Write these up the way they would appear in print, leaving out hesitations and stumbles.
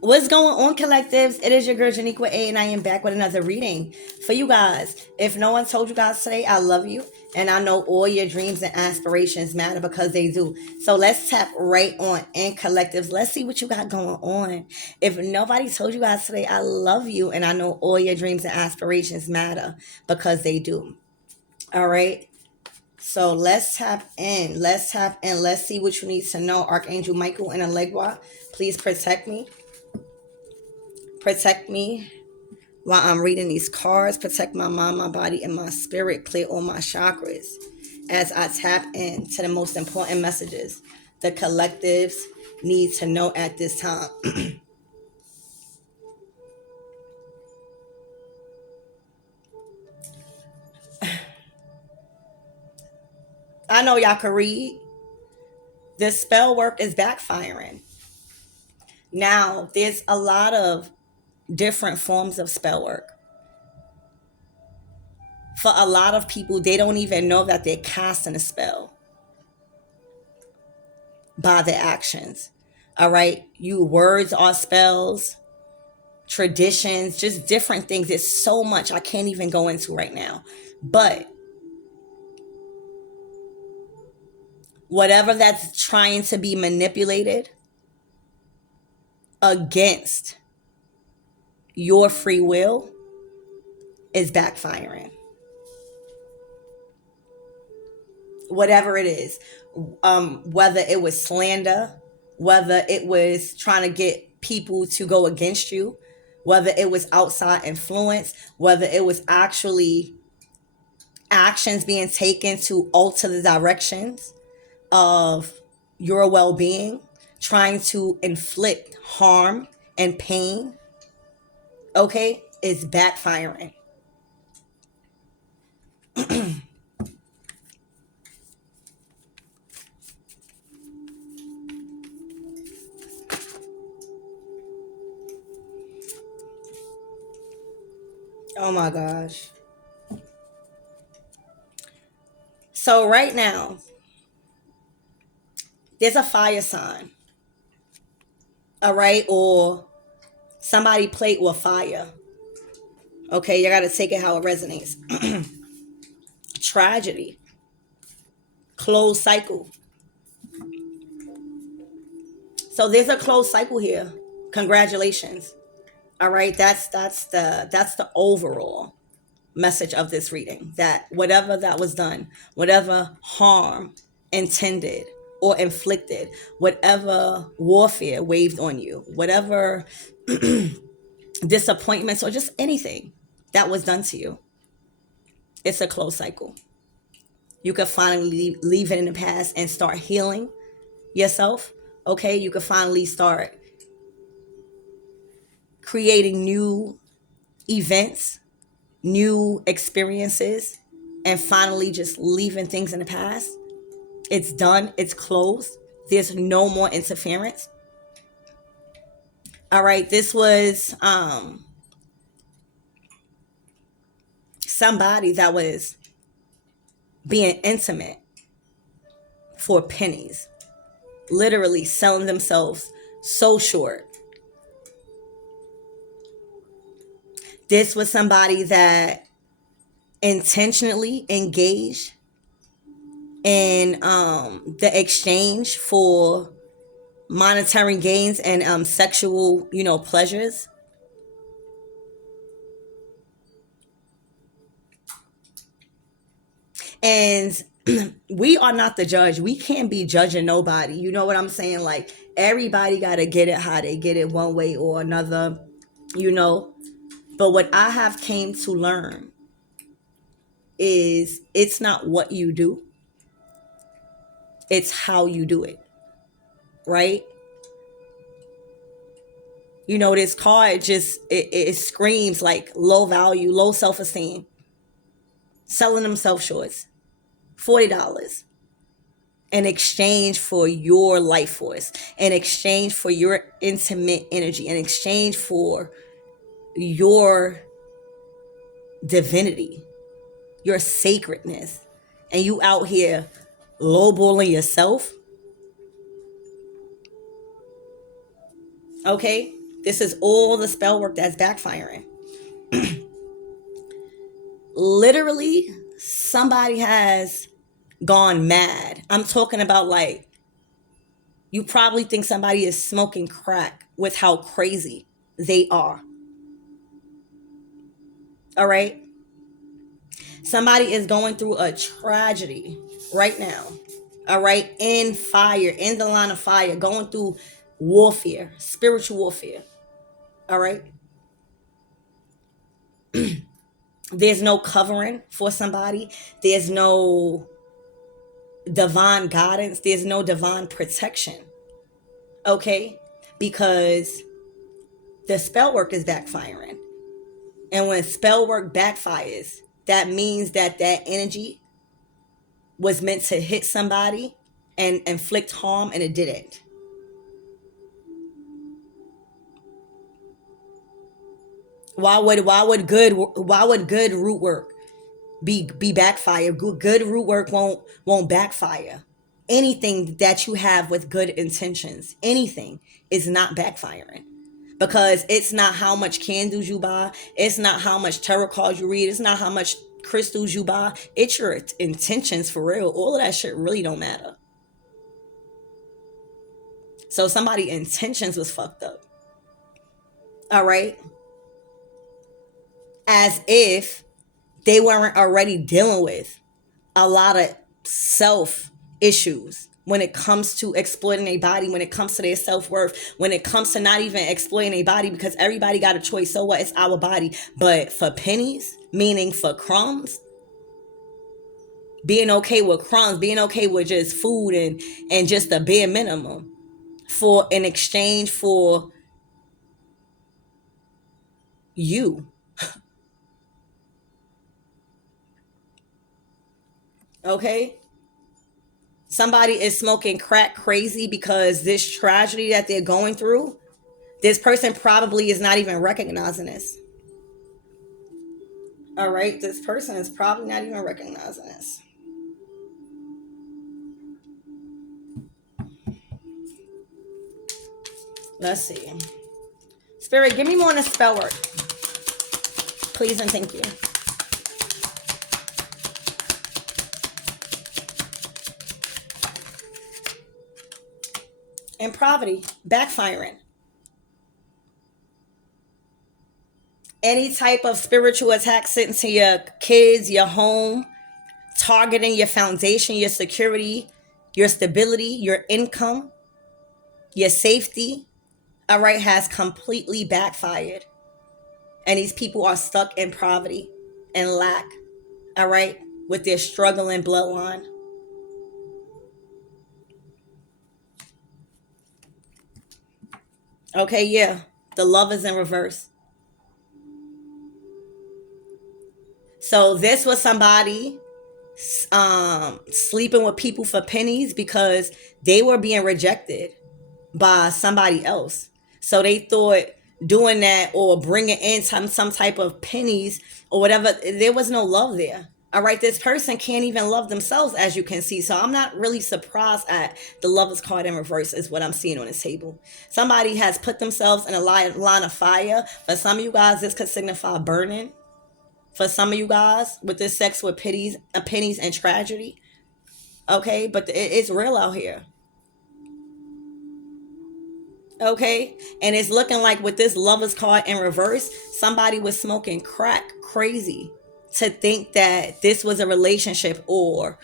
What's going on, collectives? It is your girl Janiqua A, and I am back with another reading for you guys. If no one told you guys today, I love you, and I know all your dreams and aspirations matter because they do. So let's tap right on in, collectives. Let's see what you got going on. If nobody told you guys today, I love you, and I know all your dreams and aspirations matter because they do. All right. So let's tap in. Let's tap in. Let's see what you need to know. Archangel Michael and Allegra, please protect me. Protect me while I'm reading these cards. Protect my mind, my body, and my spirit. Clear all my chakras as I tap into the most important messages the collectives need to know at this time. I know y'all can read. This spell work is backfiring. Now, there's a lot of different forms of spell work. For a lot of people, they don't even know that they're casting a spell by their actions. All right. You words are spells, traditions, just different things. There's so much I can't even go into right now. But whatever that's trying to be manipulated against your free will is backfiring. Whatever it is, whether it was slander, whether it was trying to get people to go against you, whether it was outside influence, whether it was actually actions being taken to alter the directions of your well-being, trying to inflict harm and pain, okay, is backfiring. Oh my gosh. So right now, there's a fire sign, all right, or somebody played with fire. Okay, you got to take it how it resonates. Tragedy, closed cycle. So there's a closed cycle here. Congratulations. All right, that's the overall message of this reading, that whatever that was done, whatever harm intended or inflicted, whatever warfare waved on you, whatever disappointments or just anything that was done to you, it's a closed cycle. You can finally leave it in the past and start healing yourself. Okay, you can finally start creating new events, new experiences, and finally just leaving things in the past. It's done, it's closed. There's no more interference. All right, this was somebody that was being intimate for pennies, literally selling themselves so short. This was somebody that intentionally engaged in the exchange for monetary gains and sexual, pleasures. And we are not the judge. We can't be judging nobody. You know what I'm saying? Like, everybody got to get it how they get it, one way or another, you know. But what I have came to learn is it's not what you do, it's how you do it, right? This card just, it screams like low value, low self-esteem, selling themselves shorts, $40 in exchange for your life force, in exchange for your intimate energy, in exchange for your divinity, your sacredness. And you out here lowballing yourself. Okay? This is all the spell work that's backfiring. Literally, somebody has gone mad. I'm talking about, like, you probably think somebody is smoking crack with how crazy they are. All right? Somebody is going through a tragedy right now. All right? In fire, in the line of fire, going through warfare, spiritual warfare. All right? There's no covering for somebody. There's no divine guidance. There's no divine protection. Okay? Because the spell work is backfiring. And when spell work backfires, that means that that energy was meant to hit somebody and inflict harm, and it didn't. Why would good root work be backfire? Good root work won't backfire. Anything that you have with good intentions, anything, is not backfiring, because it's not how much candles you buy, it's not how much tarot cards you read, it's not how much crystals you buy, it's your intentions. For real, all of that shit really don't matter. So somebody's intentions was fucked up. All right? As if they weren't already dealing with a lot of self issues when it comes to exploiting a body, when it comes to their self-worth, when it comes to not even exploiting a body, because everybody got a choice. So what? It's our body. But for pennies, meaning for crumbs, being okay with crumbs, being okay with just food and just the bare minimum for in exchange for you. Okay? Somebody is smoking crack crazy because this tragedy that they're going through, this person probably is not even recognizing this. All right? This person is probably not even recognizing this. Let's see. Spirit, give me more on the spell work. Please and thank you. And poverty, backfiring. Any type of spiritual attack sent to your kids, your home, targeting your foundation, your security, your stability, your income, your safety, all right, has completely backfired. And these people are stuck in poverty and lack, all right, with their struggling bloodline. Okay, yeah, the love is in reverse. So this was somebody sleeping with people for pennies because they were being rejected by somebody else. So they thought doing that or bringing in some type of pennies or whatever, there was no love there. All right, this person can't even love themselves, as you can see. So I'm not really surprised at the lovers card in reverse is what I'm seeing on this table. Somebody has put themselves in a line of fire. For some of you guys, this could signify burning. For some of you guys, with this sex with pennies and tragedy. Okay, but it's real out here. Okay, and it's looking like with this lovers card in reverse, somebody was smoking crack crazy to think that this was a relationship, or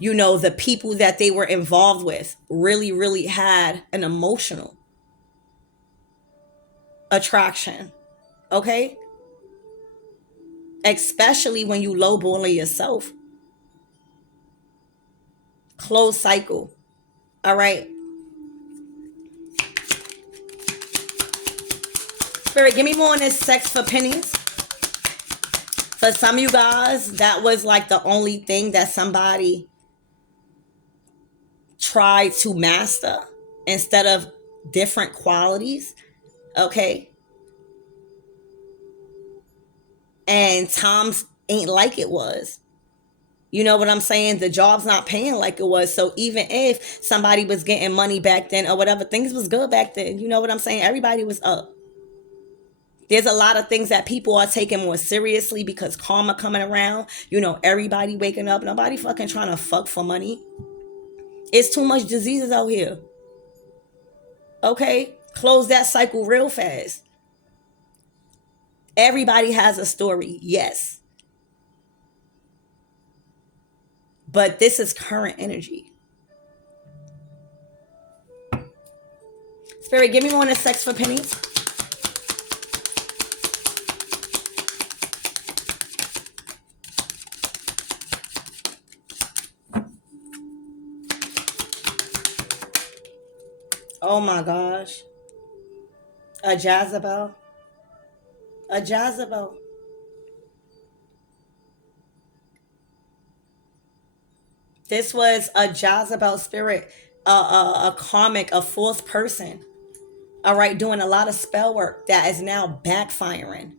the people that they were involved with really had an emotional attraction. Okay, especially when you lowballing yourself. Closed cycle. All right, Spirit, give me more on this sex for pennies. For some of you guys, that was like the only thing that somebody tried to master instead of different qualities. Okay. And Tom's ain't like it was. You know what I'm saying? The job's not paying like it was. So even if somebody was getting money back then or whatever, things was good back then. You know what I'm saying? Everybody was up. There's a lot of things that people are taking more seriously because karma coming around. You know, everybody waking up. Nobody fucking trying to fuck for money. It's too much diseases out here. Okay? Close that cycle real fast. Everybody has a story, yes. But this is current energy. Spirit, give me more on the sex for pennies. Oh my gosh. A Jezebel. A Jezebel. This was a Jezebel spirit, a karmic, a false person. All right, doing a lot of spell work that is now backfiring.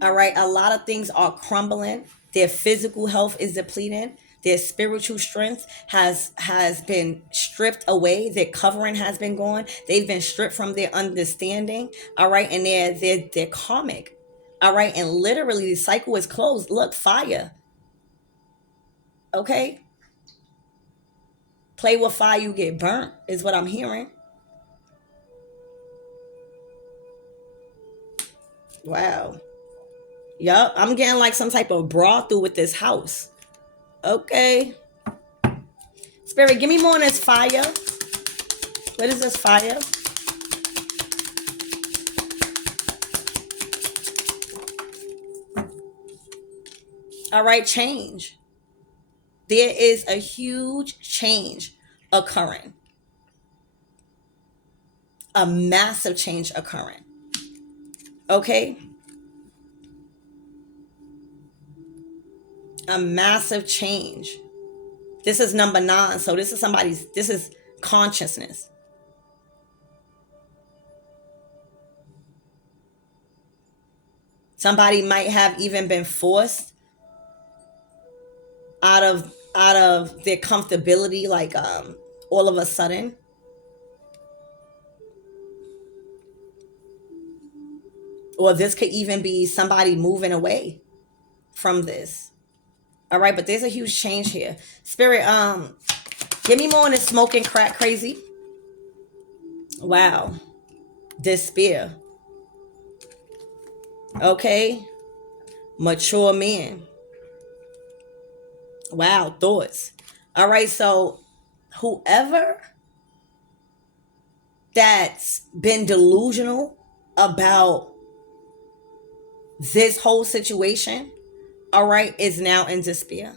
All right, a lot of things are crumbling. Their physical health is depleting. Their spiritual strength has been stripped away. Their covering has been gone. They've been stripped from their understanding. All right, and they're karmic. All right, and literally the cycle is closed. Look, fire. Okay, play with fire, you get burnt. Is what I'm hearing. Wow. Yup, I'm getting like some type of brothel with this house. Okay. Spirit, give me more on this fire. What is this fire? All right, change. There is a huge change occurring. A massive change occurring. Okay? A massive change. This is number 9. So this is consciousness. Somebody might have even been forced out of their comfortability, like all of a sudden. Or this could even be somebody moving away from this. All right, but there's a huge change here. Spirit, give me more on this smoking crack crazy. Wow. Despair. Okay. Mature men. Wow, thoughts. All right, so whoever that's been delusional about this whole situation, all right, is now in despair.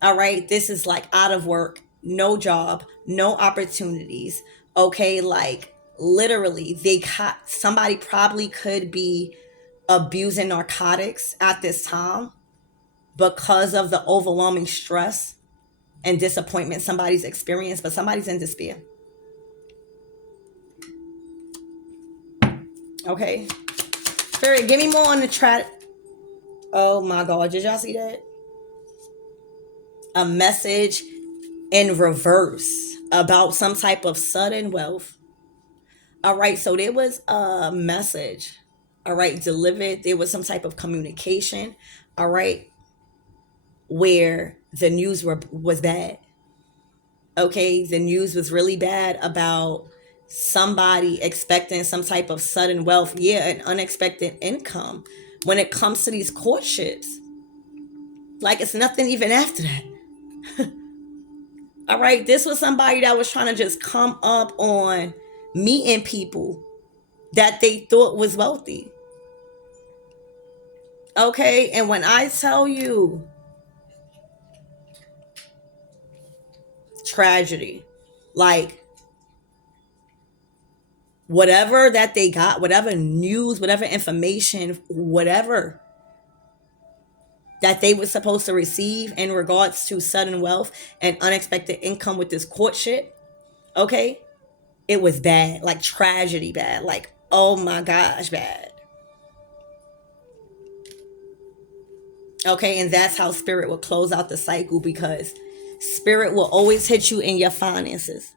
All right, this is like out of work, no job, no opportunities. Okay, like literally, somebody probably could be abusing narcotics at this time because of the overwhelming stress and disappointment somebody's experienced, but somebody's in despair. Okay, Spirit, give me more on the track. Oh my God, did y'all see that? A message in reverse about some type of sudden wealth. All right, so there was a message, all right, delivered. There was some type of communication, all right, where the news was bad. Okay, the news was really bad about somebody expecting some type of sudden wealth, yeah, an unexpected income when it comes to these courtships. Like it's nothing even after that. All right, this was somebody that was trying to just come up on meeting people that they thought was wealthy. Okay, and when I tell you tragedy, like whatever that they got, whatever news, whatever information, whatever that they were supposed to receive in regards to sudden wealth and unexpected income with this courtship, okay, it was bad, like tragedy bad, like oh my gosh, bad. Okay, and that's how spirit will close out the cycle, because spirit will always hit you in your finances.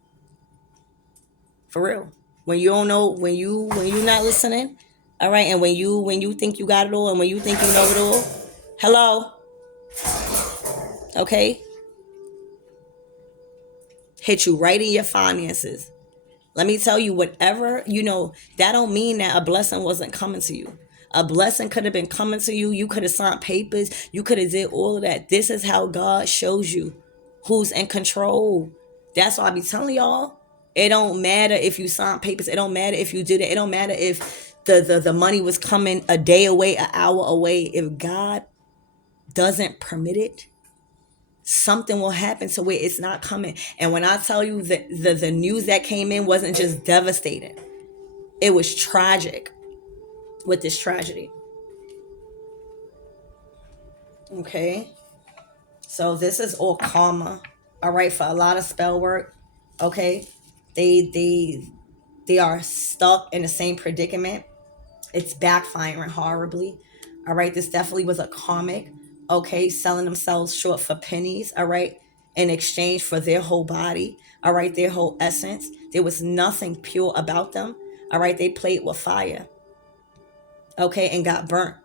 For real. When you don't know, when you not listening, all right, and when you think you got it all, and when you think you know it all, hello, okay, hit you right in your finances. Let me tell you, whatever, that don't mean that a blessing wasn't coming to you. A blessing could have been coming to you. You could have signed papers. You could have did all of that. This is how God shows you who's in control. That's why I be telling y'all, it don't matter if you sign papers. It don't matter if you did it. It don't matter if the money was coming a day away, an hour away. If God doesn't permit it, something will happen to where it's not coming. And when I tell you that the news that came in wasn't just devastating, it was tragic with this tragedy. Okay, so this is all karma, all right, for a lot of spell work. Okay, they are stuck in the same predicament. It's backfiring horribly. All right, this definitely was a karmic. Okay, selling themselves short for pennies. All right, in exchange for their whole body. All right, their whole essence. There was nothing pure about them. All right, they played with fire. Okay, and got burnt.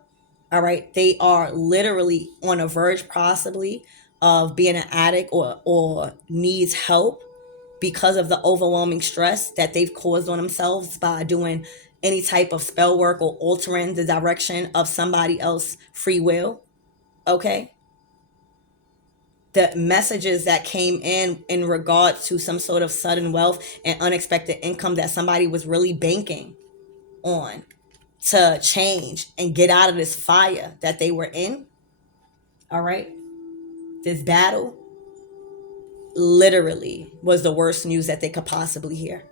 All right, they are literally on a verge, possibly, of being an addict, or needs help because of the overwhelming stress that they've caused on themselves by doing any type of spell work or altering the direction of somebody else's free will. Okay, the messages that came in regards to some sort of sudden wealth and unexpected income that somebody was really banking on to change and get out of this fire that they were in. All right, this battle literally was the worst news that they could possibly hear.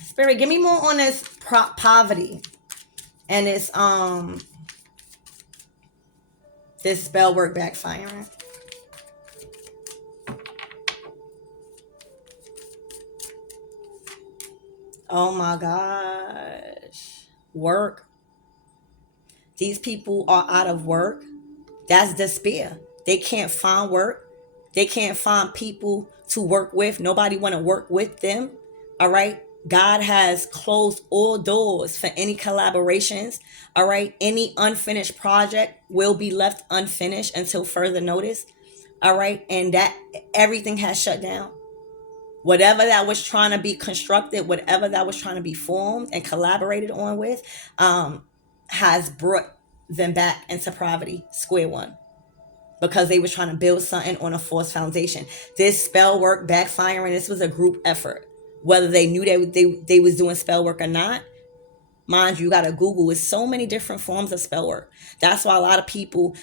Spirit, give me more on this poverty and this spell work backfiring. Oh my gosh. Work. These people are out of work. That's despair. They can't find work. They can't find people to work with. Nobody want to work with them. All right. God has closed all doors for any collaborations. All right. Any unfinished project will be left unfinished until further notice. All right. And that everything has shut down. Whatever that was trying to be constructed, whatever that was trying to be formed and collaborated on with, has brought them back into poverty, square one, because they was trying to build something on a false foundation. This spell work backfiring, this was a group effort. Whether they knew they was doing spell work or not, mind you, gotta Google. It's so many different forms of spell work. That's why a lot of people,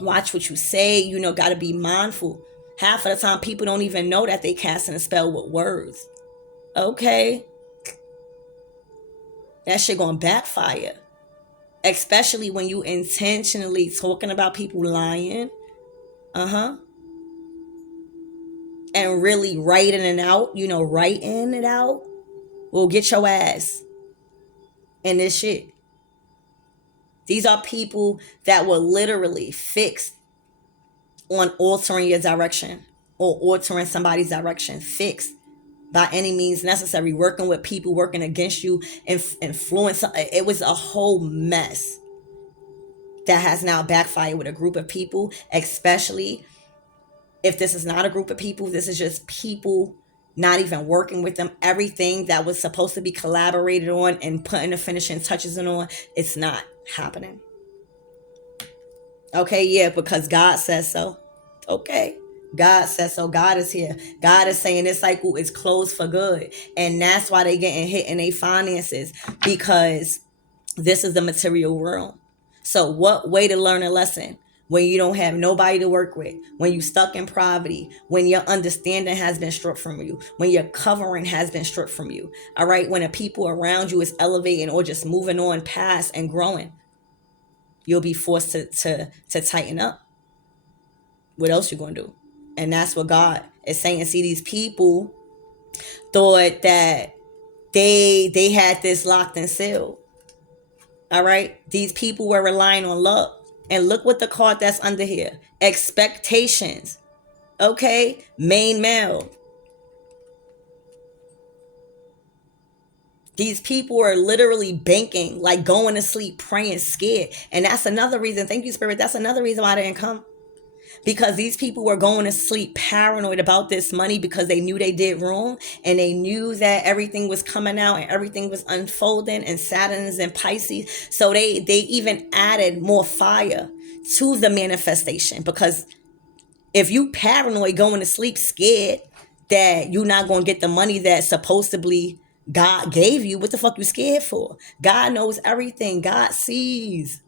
watch what you say. Gotta be mindful. Half of the time, people don't even know that they casting a spell with words. Okay, that shit gonna backfire, especially when you intentionally talking about people lying. Uh-huh. And really writing it out, writing it out will get your ass in this shit. These are people that were literally fixed on altering your direction or altering somebody's direction. Fixed by any means necessary. Working with people, working against you, influence. It was a whole mess that has now backfired with a group of people, especially if this is not a group of people, this is just people not even working with them. Everything that was supposed to be collaborated on and putting the finishing touches on, it's not happening. Okay, yeah, because God says so. Okay. God says so. God is here. God is saying this cycle is closed for good. And that's why they getting hit in their finances, because this is the material realm. So what way to learn a lesson when you don't have nobody to work with, when you stuck in poverty, when your understanding has been stripped from you, when your covering has been stripped from you. All right, when the people around you is elevating or just moving on past and growing, you'll be forced to tighten up. What else you gonna do? And that's what God is saying. See, these people thought that they had this locked and sealed. All right. These people were relying on luck. And look what the card that's under here. Expectations. Okay. Main male. These people are literally banking, like going to sleep, praying, scared. And that's another reason. Thank you, Spirit. That's another reason why I didn't come. Because these people were going to sleep paranoid about this money because they knew they did wrong, and they knew that everything was coming out and everything was unfolding, and Saturn's and Pisces. So they even added more fire to the manifestation, because if you paranoid going to sleep scared that you're not going to get the money that supposedly God gave you, what the fuck you scared for? God knows everything. God sees.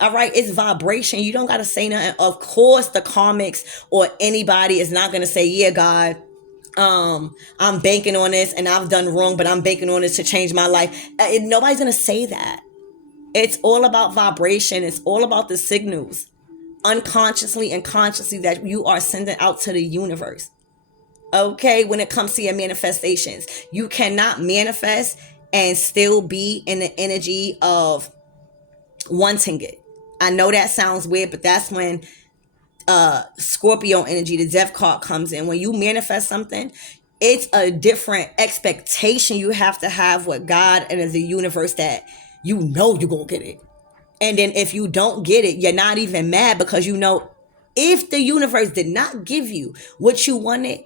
All right, it's vibration. You don't got to say nothing. Of course, the karmics or anybody is not going to say, yeah, God, I'm banking on this and I've done wrong, but I'm banking on this to change my life. Nobody's going to say that. It's all about vibration. It's all about the signals, unconsciously and consciously, that you are sending out to the universe. Okay, when it comes to your manifestations, you cannot manifest and still be in the energy of wanting it. I know that sounds weird, but that's when Scorpio energy, the death card, comes in. When you manifest something, it's a different expectation you have to have with God and the universe, that you know you're gonna get it. And then if you don't get it, you're not even mad, because you know, if the universe did not give you what you wanted,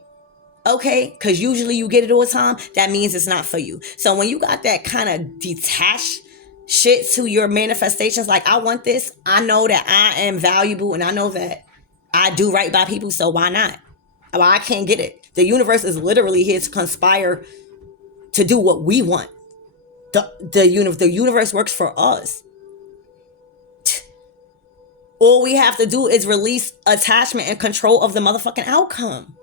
okay, because usually you get it all the time, that means it's not for you. So when you got that kind of detached shit to your manifestations, like, I want this, I know that I am valuable, and I know that I do right by people, so why not? Well, I can't get it. The universe is literally here to conspire to do what we want. The universe works for us. All we have to do is release attachment and control of the motherfucking outcome.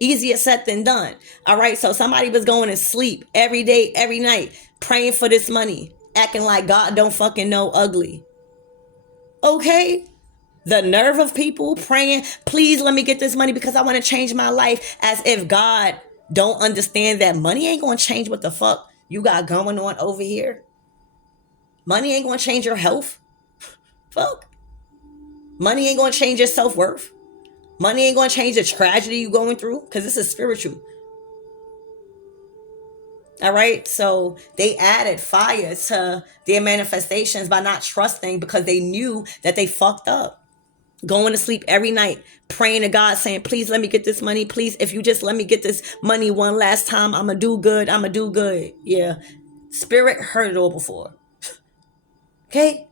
Easier said than done. All right, so somebody was going to sleep every day, every night, praying for this money, acting like God don't fucking know ugly. Okay, the nerve of people praying, please let me get this money because I want to change my life, as if God don't understand that money ain't gonna change what the fuck you got going on over here. Money ain't gonna change your health. Fuck. Money ain't gonna change your self-worth. Money ain't gonna change the tragedy you going through, because this is spiritual. All right, so they added fire to their manifestations by not trusting, because they knew that they fucked up. Going to sleep every night, praying to God, saying, please let me get this money. Please, if you just let me get this money one last time, I'm going to do good. I'm going to do good. Yeah. Spirit heard it all before. Okay?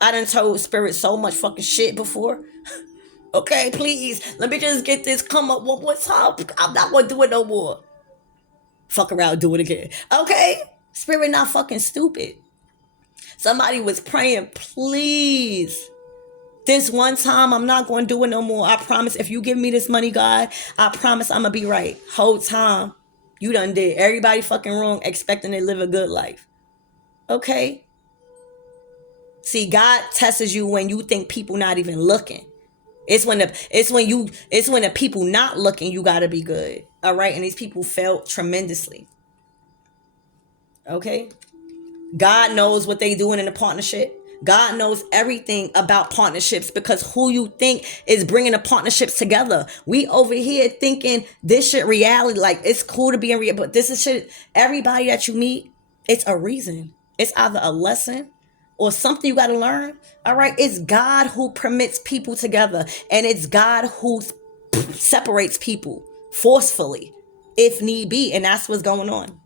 I done told Spirit so much fucking shit before. Okay, please, let me just get this come up one more time. I'm not going to do it no more. Fuck around, do it again. Okay? Spirit not fucking stupid. Somebody was praying, please, this one time, I'm not going to do it no more. I promise, if you give me this money, God, I promise I'm going to be right. Whole time, you done did everybody fucking wrong, expecting to live a good life. Okay? See, God tests you when you think people not even looking. It's when the people not looking, you got to be good. All right? And these people failed tremendously. Okay? God knows what they doing in a partnership. God knows everything about partnerships, because who you think is bringing the partnerships together. We over here thinking this shit reality, like it's cool to be in real, but this is shit. Everybody that you meet, it's a reason. It's either a lesson or something you got to learn. All right, it's God who permits people together, and it's God who separates people forcefully if need be, and that's what's going on.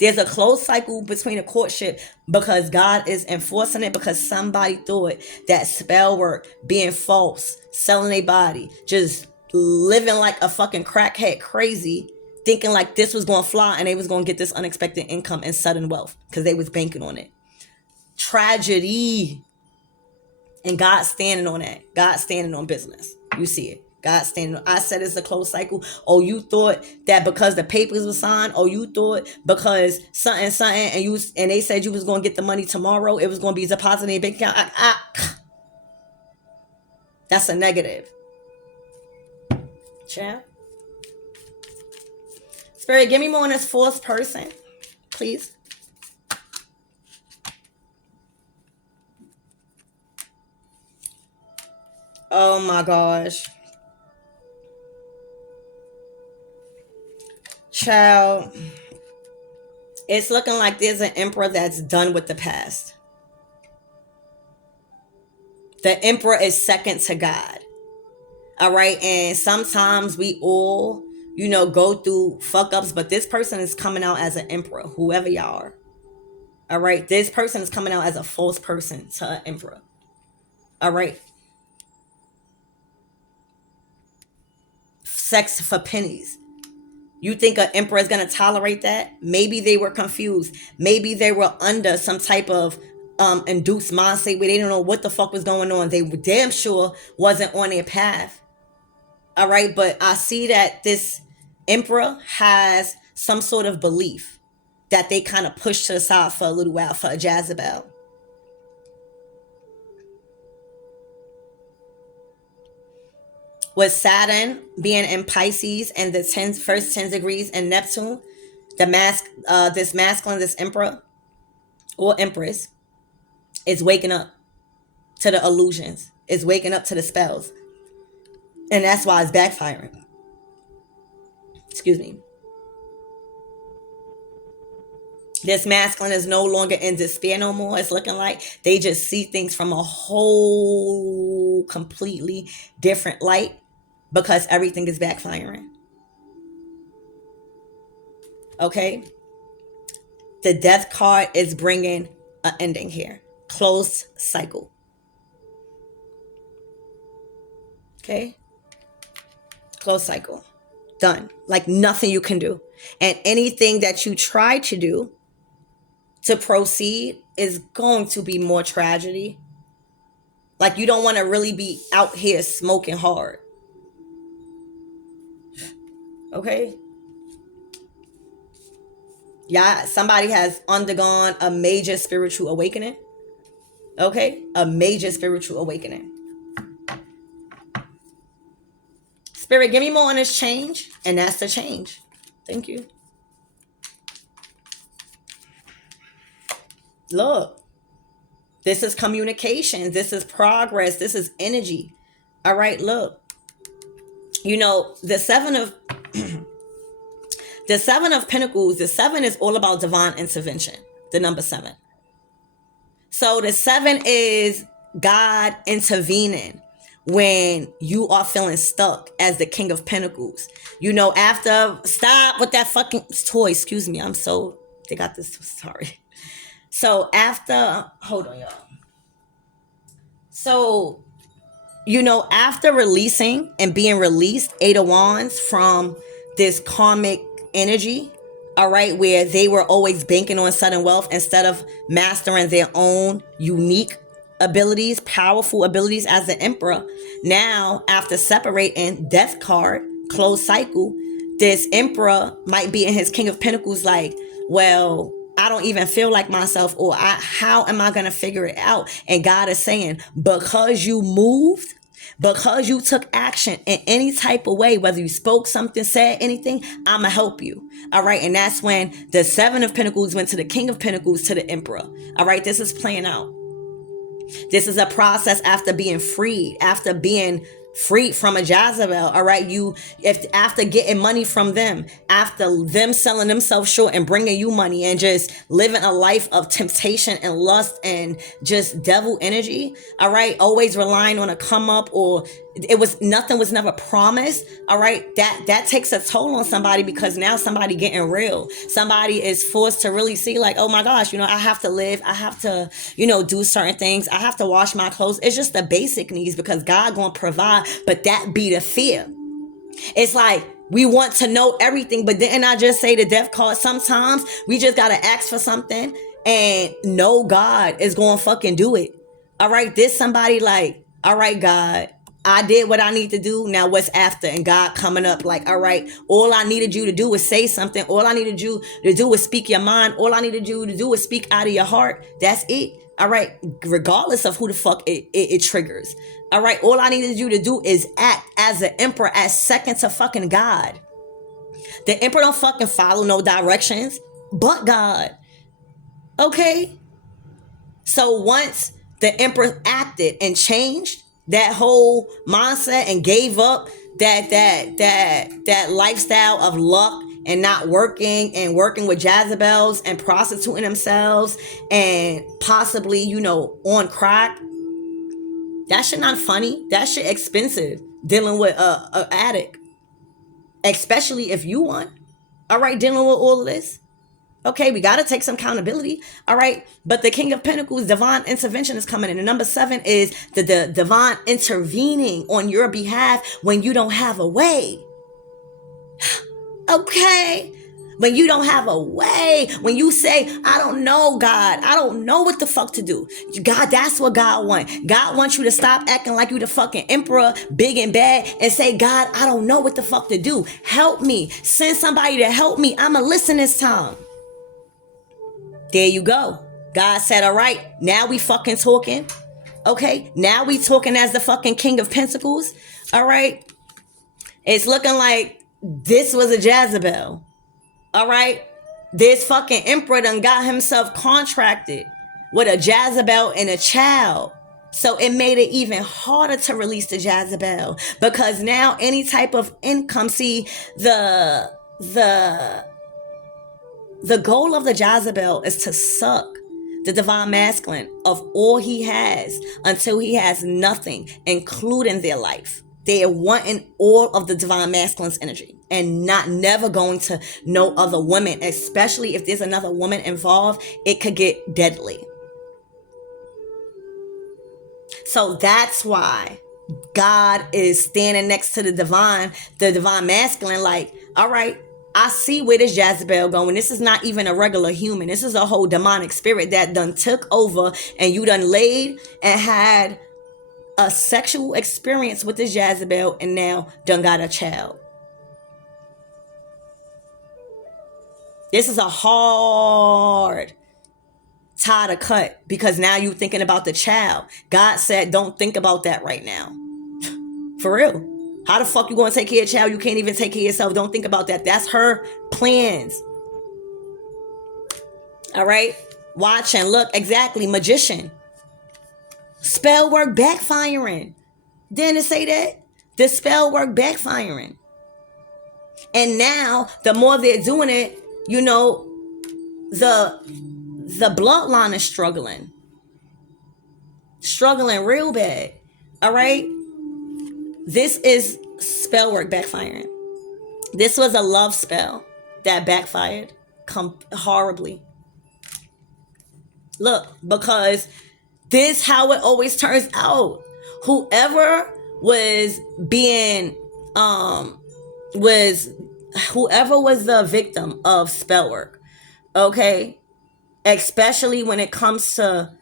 There's a closed cycle between a courtship, because God is enforcing it, because somebody thought that spell work, being false, selling their body, just living like a fucking crackhead crazy, thinking like this was going to fly and they was going to get this unexpected income and sudden wealth because they was banking on it. Tragedy. And God standing on that. God standing on business. You see it. God standing. I said it's a closed cycle. Oh, you thought that because the papers were signed? Oh, you thought because something, and they said you was going to get the money tomorrow, it was going to be deposited in your bank account? That's a negative. Champ. Spirit, give me more on this fourth person. please. Oh my gosh. Child, it's looking like there's an emperor that's done with the past. The emperor is second to God. All right. And sometimes we all, go through fuck ups, but this person is coming out as an emperor, whoever y'all are. All right. This person is coming out as a false person to an emperor. All right. Sex for pennies. You think an emperor is going to tolerate that? Maybe they were confused. Maybe they were under some type of induced mindset where they didn't know what the fuck was going on. They damn sure wasn't on their path. All right. But I see that this emperor has some sort of belief that they kind of push to the side for a little while for a Jezebel. With Saturn being in Pisces and the first 10 degrees in Neptune, this masculine, this emperor or empress is waking up to the illusions, is waking up to the spells. And that's why it's backfiring. Excuse me. This masculine is no longer in despair no more. It's looking like they just see things from a whole completely different light because everything is backfiring. Okay? The death card is bringing an ending here. Closed cycle. Okay? Closed cycle. Done. Like nothing you can do. And anything that you try to do to proceed is going to be more tragedy. Like you don't want to really be out here smoking hard. Okay? Yeah, somebody has undergone a major spiritual awakening. Okay? A major spiritual awakening. Spirit, give me more on this change. And that's the change. Thank you. Look. This is communication. This is progress. This is energy. All right, look. The seven of the seven of pentacles, the seven is all about divine intervention. The number 7. So the 7 is God intervening when you are feeling stuck as the king of pentacles. After stop with that fucking toy. Excuse me. They got this. Sorry. So after, hold on, y'all. So, after releasing and being released, 8 of Wands from this karmic energy, all right, where they were always banking on sudden wealth instead of mastering their own unique abilities, powerful abilities as the emperor. Now, after separating, death card, closed cycle, this emperor might be in his king of pentacles like, well, I don't even feel like myself, or how am I going to figure it out? And God is saying, because you moved, because you took action in any type of way, whether you spoke something, said anything, I'm going to help you. All right. And that's when the 7 of Pentacles went to the King of Pentacles to the Emperor. All right. This is playing out. This is a process after being freed, from a Jezebel. All right. After getting money from them, after them selling themselves short and bringing you money and just living a life of temptation and lust and just devil energy. All right. Always relying on a come up, or nothing was never promised. All right. That takes a toll on somebody, because now somebody getting real. Somebody is forced to really see like, oh my gosh, I have to live. I have to, do certain things. I have to wash my clothes. It's just the basic needs, because God gonna provide. But that be the fear. It's like we want to know everything, but didn't I just say the death card? Sometimes we just gotta ask for something and know God is gonna fucking do it. All right, this somebody like, all right, God, I did what I need to do. Now what's after? And God coming up like, all right, all I needed you to do was say something. All I needed you to do was speak your mind. All I needed you to do was speak out of your heart. That's it. All right, regardless of who the fuck it triggers. All right, all I needed you to do is act as an emperor, as second to fucking God. The emperor don't fucking follow no directions. but God. Okay? So once the Empress acted and changed that whole mindset and gave up that lifestyle of luck and not working and working with Jezebels and prostituting themselves and possibly, on crack, that shit not funny. That shit expensive dealing with a addict, especially if you want. All right, dealing with all of this. Okay, we got to take some accountability. All right. But the King of Pentacles, divine intervention is coming in. And number 7 is the divine intervening on your behalf when you don't have a way. Okay. When you don't have a way, when you say, I don't know, God, I don't know what the fuck to do. God, that's what God wants. God wants you to stop acting like you the fucking emperor, big and bad, and say, God, I don't know what the fuck to do. Help me. Send somebody to help me. I'ma listen this time. There you go. God said, all right, now we fucking talking. Okay, now we talking as the fucking King of Pentacles. All right. It's looking like this was a Jezebel. All right. This fucking emperor done got himself contracted with a Jezebel and a child. So it made it even harder to release the Jezebel because now any type of income, see, the goal of the Jezebel is to suck the divine masculine of all he has until he has nothing, including their life. They are wanting all of the divine masculine's energy and never going to no other woman, especially if there's another woman involved, it could get deadly. So that's why God is standing next to the divine masculine, like, all right, I see where this Jezebel going. This is not even a regular human. This is a whole demonic spirit that done took over and you done laid and had a sexual experience with this Jezebel and now done got a child. This is a hard tie to cut because now you thinking about the child. God said, don't think about that right now. For real. How the fuck you gonna take care of a child? You can't even take care of yourself. Don't think about that. That's her plans. All right. Watch and look. Exactly. Magician. Spell work backfiring. Didn't it say that? The spell work backfiring. And now the more they're doing it, the bloodline is struggling real bad. All right. This is spell work backfiring. This was a love spell that backfired horribly. Look, because this how it always turns out. Whoever was the victim of spell work, okay, especially when it comes to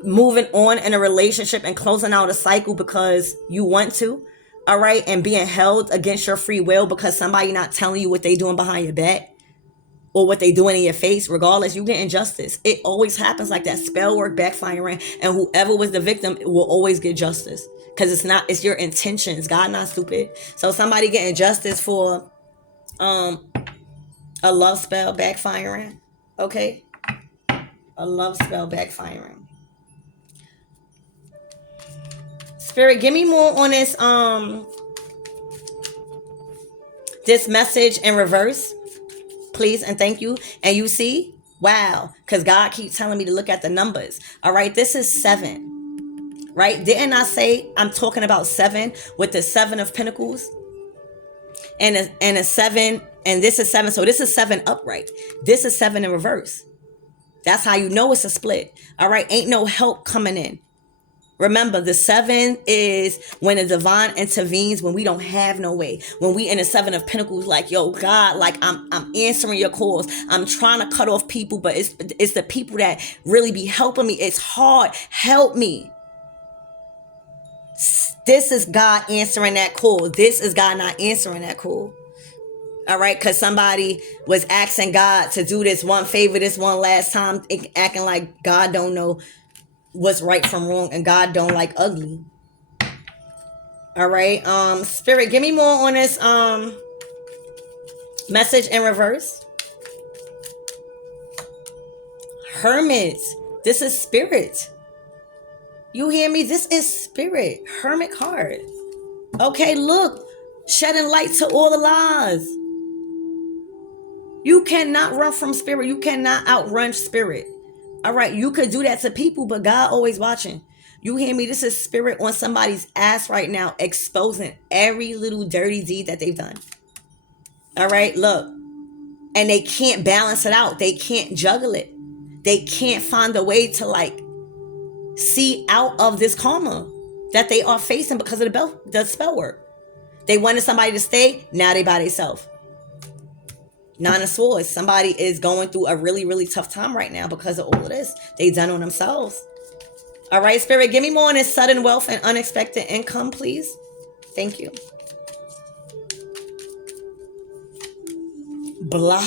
moving on in a relationship and closing out a cycle because you want to, all right, and being held against your free will because somebody not telling you what they doing behind your back or what they doing in your face, regardless, you get injustice. It always happens like that. Spell work backfiring, and whoever was the victim will always get justice because it's your intentions. God not stupid. So somebody getting justice for a love spell backfiring, okay, a love spell backfiring. Spirit, give me more on this message in reverse, please, and thank you. And you see, wow, because God keeps telling me to look at the numbers. All right, this is 7, right? Didn't I say I'm talking about 7 with the 7 of Pentacles and a 7, and this is 7. So this is 7 upright. This is 7 in reverse. That's how you know it's a split. All right, ain't no help coming in. Remember, the 7 is when the divine intervenes, when we don't have no way. When we in the 7 of Pentacles, like, yo, God, like, I'm answering your calls. I'm trying to cut off people, but it's the people that really be helping me. It's hard. Help me. This is God answering that call. This is God not answering that call. All right, because somebody was asking God to do this one favor, this one last time, acting like God don't know what's right from wrong and God don't like ugly. All right, Spirit, give me more on this message in reverse. Hermits. This is spirit. You hear me? This is spirit. Hermit card. Okay, look. Shedding light to all the lies. You cannot run from spirit. You cannot outrun spirit. All right, you could do that to people, but God always watching. You hear me? This is spirit on somebody's ass right now, exposing every little dirty deed that they've done. All right, look. And they can't balance it out. They can't juggle it. They can't find a way to like see out of this karma that they are facing because of the spell work. They wanted somebody to stay. Now they by themselves. Nine of Swords. Somebody is going through a really, really tough time right now because of all of this. They done on themselves. All right, Spirit, give me more on this sudden wealth and unexpected income, please. Thank you. Blocked.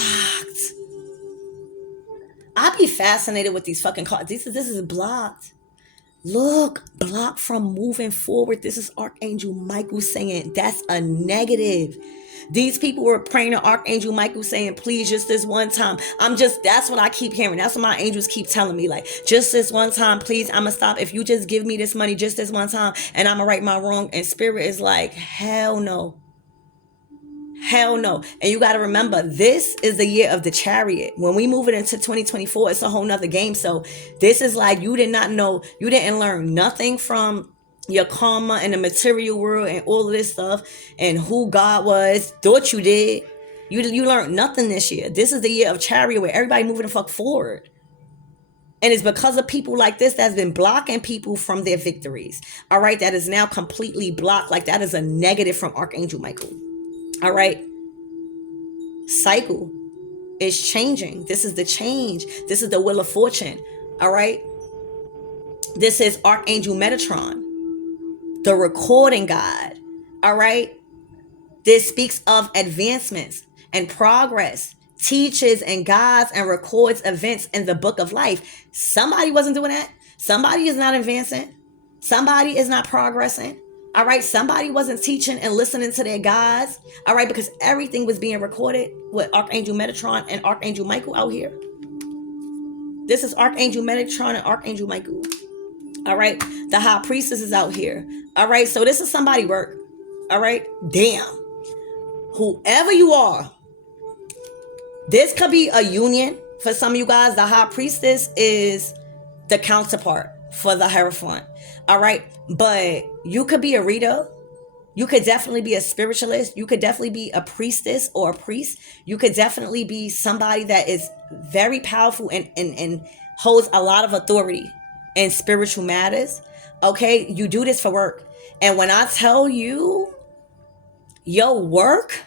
I'd be fascinated with these fucking cards. This is blocked. Look, blocked from moving forward. This is Archangel Michael saying that's a negative. These people were praying to Archangel Michael saying, please, just this one time. That's what I keep hearing. That's what my angels keep telling me. Like, just this one time, please, I'm going to stop. If you just give me this money just this one time and I'm going to right my wrong. And Spirit is like, hell no. Hell no. And you got to remember, this is the year of the Chariot. When we move it into 2024, it's a whole nother game. So this is like, you did not know, you didn't learn nothing from your karma and the material world and all of this stuff and who God was. Thought you did. You learned nothing this year. This is the year of Chariot where everybody moving the fuck forward. And it's because of people like this that's been blocking people from their victories. All right. That is now completely blocked. Like that is a negative from Archangel Michael. All right. Cycle is changing. This is the change. This is the Wheel of Fortune. All right. This is Archangel Metatron, the recording God. All right. This speaks of advancements and progress, teaches and guides and records events in the book of life. Somebody wasn't doing that. Somebody is not advancing. Somebody is not progressing. All right, somebody wasn't teaching and listening to their guides. All right, because everything was being recorded with Archangel Metatron and Archangel Michael out here. This is Archangel Metatron and Archangel Michael. All right, the High Priestess is out here. All right, so this is somebody work. All right, damn. Whoever you are, this could be a union for some of you guys. The High Priestess is the counterpart for the Hierophant. All right, but you could be a reader. You could definitely be a spiritualist. You could definitely be a priestess or a priest. You could definitely be somebody that is very powerful and holds a lot of authority in spiritual matters. Okay, you do this for work. And when I tell you your work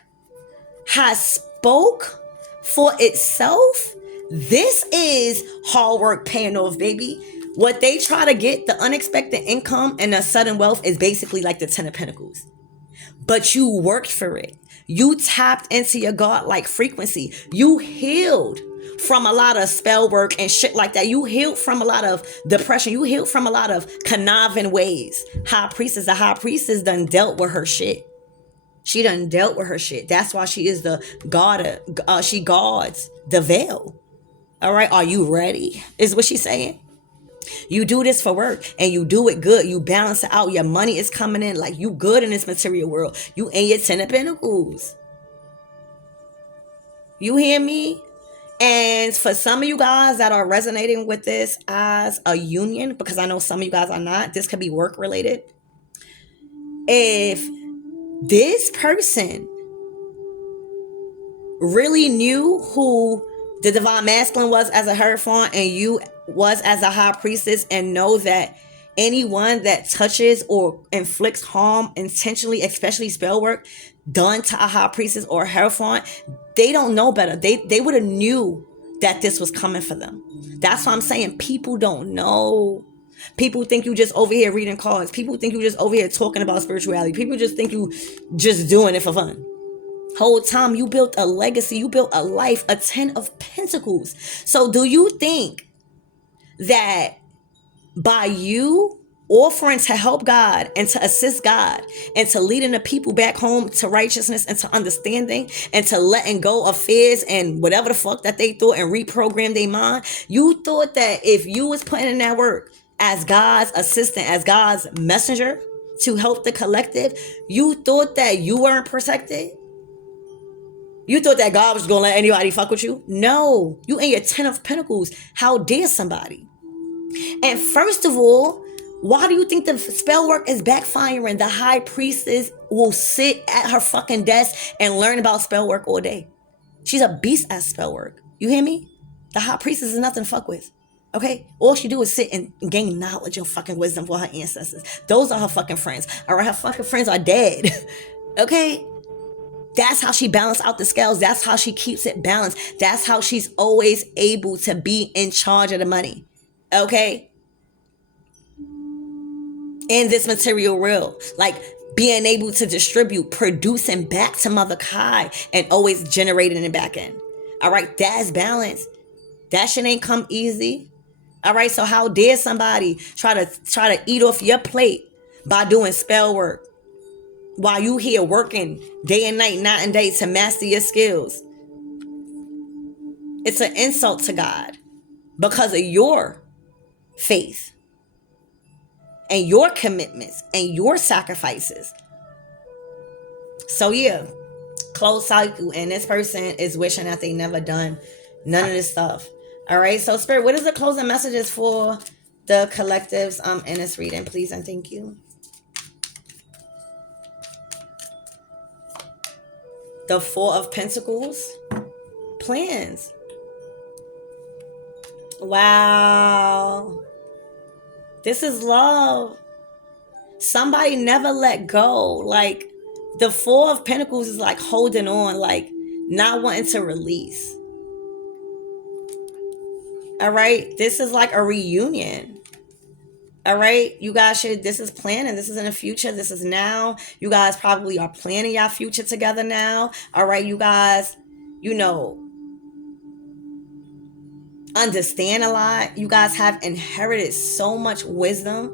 has spoke for itself, this is hard work paying off, baby. What they try to get, the unexpected income and the sudden wealth, is basically like the 10 of Pentacles. But you worked for it. You tapped into your God-like frequency. You healed from a lot of spell work and shit like that. You healed from a lot of depression. You healed from a lot of conniving ways. High Priestess, the High Priestess done dealt with her shit. She done dealt with her shit. That's why she is the God. She guards the veil. All right, are you ready? Is what she's saying. You do this for work and you do it good. You balance it out. Your money is coming in. Like, you good in this material world. You in your 10 of Pentacles. You hear me? And for some of you guys that are resonating with this as a union, because I know some of you guys are not, this could be work related. If this person really knew who the Divine Masculine was as a Hierophant and you was as a High Priestess, and know that anyone that touches or inflicts harm intentionally, especially spell work done to a High Priestess or a Hierophant, they don't know better. They would have knew that this was coming for them. That's why I'm saying people don't know. People think you just over here reading cards. People think you just over here talking about spirituality. People just think you just doing it for fun. Whole time you built a legacy, you built a life, a 10 of Pentacles. So do you think that by you offering to help God and to assist God and to leading the people back home to righteousness and to understanding and to letting go of fears and whatever the fuck that they thought and reprogram their mind. You thought that if you was putting in that work as God's assistant, as God's messenger to help the collective, you thought that you weren't protected? You thought that God was gonna let anybody fuck with you? No, you in your 10 of Pentacles. How dare somebody? And first of all, why do you think the spell work is backfiring? The high priestess will sit at her fucking desk and learn about spell work all day. She's a beast at spell work. You hear me? The high priestess is nothing to fuck with. Okay? All she do is sit and gain knowledge and fucking wisdom for her ancestors. Those are her fucking friends. All right? Her fucking friends are dead. Okay? That's how she balances out the scales. That's how she keeps it balanced. That's how she's always able to be in charge of the money. Okay? In this material world, like being able to distribute, producing back to Mother Kai and always generating it back in. All right, that's balance. That shit ain't come easy. All right, so how dare somebody try to eat off your plate by doing spell work while you here working day and night, night and day to master your skills? It's an insult to God because of your faith and your commitments and your sacrifices. So yeah, closed cycle, and this person is wishing that they never done none of this stuff. All right, so Spirit, what is the closing messages for the collectives in this reading, please and thank you? The Four of Pentacles, plans. Wow, this is love. Somebody never let go. Like the Four of Pentacles is like holding on, like not wanting to release. All right, this is like a reunion. All right, you guys should, this is planning. This is in the future. This is now. You guys probably are planning your future together now. All right, you guys, understand a lot. You guys have inherited so much wisdom.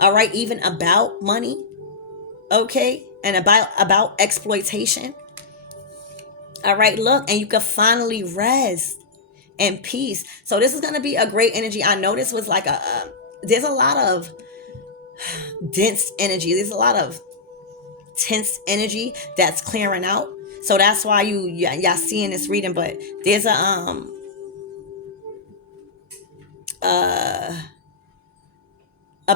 All right, even about money. Okay, and about exploitation. All right, look, and you can finally rest and peace. So this is going to be a great energy. I know this was like there's a lot of dense energy. There's a lot of tense energy that's clearing out. So that's why y'all seeing this reading. But there's a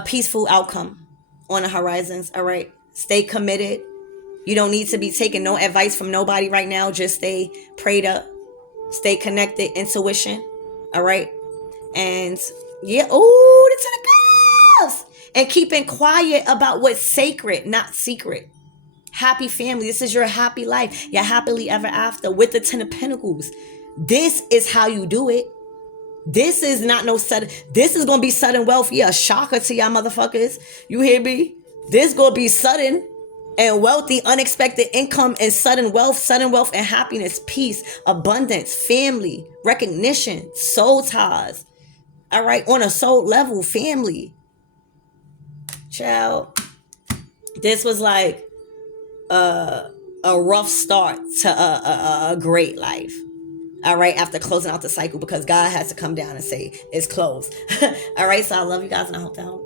peaceful outcome on the horizons. All right, stay committed. You don't need to be taking no advice from nobody right now. Just stay prayed up, stay connected, intuition. All right, and yeah, oh, the 10 of Cups, and keeping quiet about what's sacred, not secret. Happy family. This is your happy life. You're happily ever after with the 10 of Pentacles. This is how you do it. This is not no sudden. This is gonna be sudden wealth. Yeah, a shocker to y'all motherfuckers. You hear me? This gonna be sudden and wealthy, unexpected income and sudden wealth and happiness, peace, abundance, family, recognition, soul ties. All right, on a soul level, family. Child, this was like a rough start to a great life. All right, after closing out the cycle, because God has to come down and say it's closed. All right, so I love you guys and I hope that helps.